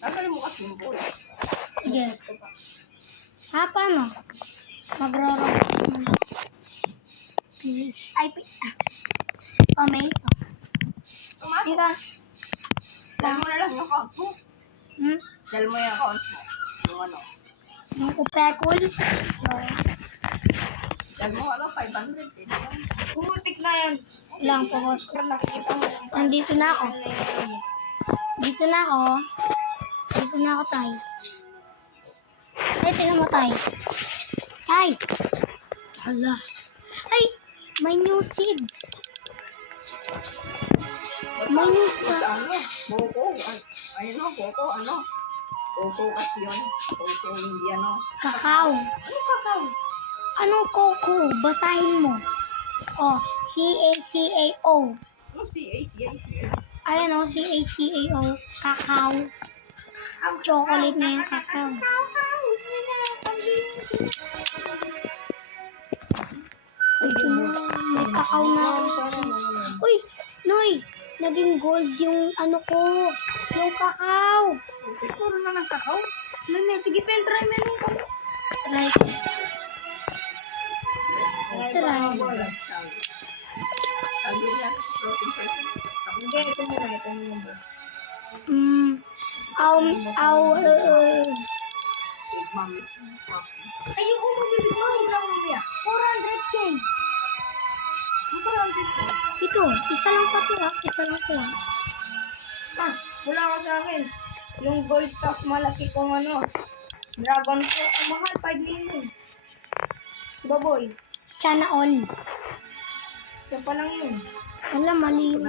Tanggalin mo kasi yung voice. Sige. Paano? Magro-roblox muna. Fish. Ay, tomato. Tomato. Ika. Sell mo na lang yung account mo. Sell mo yung account mo. Yung ano. Yung upekul. Sell mo 500. Putik na yan. Ilang po, boss ko. Nakikita mo. Andito na ako. Dito na ako. Dito na ako, tay. Ay, tingnan mo, tay. Tay! Hala. Ay! May new seeds. May new Sa stuff. ano? Coco. Ano? Coco. Ano? Coco kasi yun. Coco, hindi ano. Kakao. Ano kakao? Anong coco? Basahin mo. Oh, C-A-C-A-O. Ano C-A-C-A-C-A? Ayan o, C-A-C-A-O. Kakao. Chocolate na yung kakao. Ito na, may kakao na. Uy, Noy, naging gold yung ano ko. Yung kakao. Puro na ng kakao? Sige, pen, try mo yung kakao. Try. Try. Sabi niya sa protein person. Hindi, ito muna. Ito muna. Big Mom is fucking. Ay, yung bibig mo. Hindi lang mamaya. 400K. Ang 400. Ito, isa lang pa to ah. Isa lang to ah. Ah, wala ka sa akin. Yung gold top malaki kong ano. Dragon ko. Ang mahal, 5 million. Diba, boy? Sana all. Isa pa lang yun. Wala, mali yun.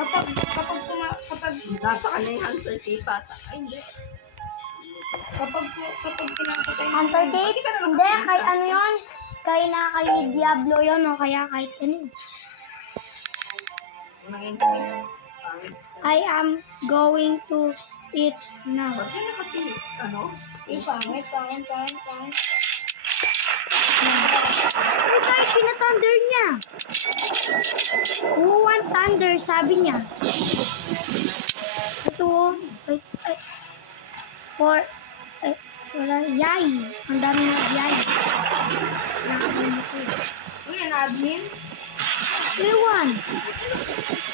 Kapag nasa ka na yung Hunter K pata. Ay, hindi. Kapag pinapasay mo. Hunter Cape? Hindi, kay ano yun? Kay Diablo yun o kaya kahit ano. I am going to eat now. Ba't yan na kasi, ano? Pangit. Uy, kahit pinathunder niya. Who want thunder, sabi niya. Ito, wala, yay. Ang dami na yay. Uy, yan, admin? Ewan.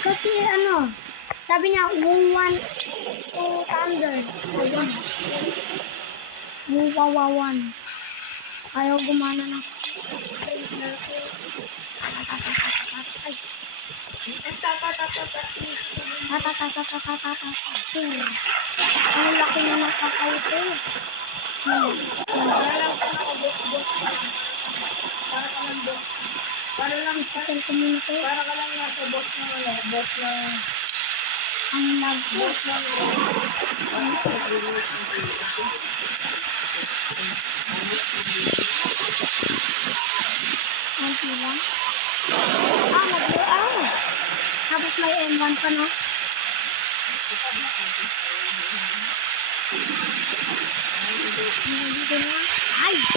Kasi ano, sabi niya, who want to thunder. Wawawan. Ayaw gumana na. Ang laki na ng kakao ito. Para lang Isang community. para ka lang nasa boss ng ano, boss ng Ang boss ng Nanti lang. Tapos may M1 pa, no? Ay!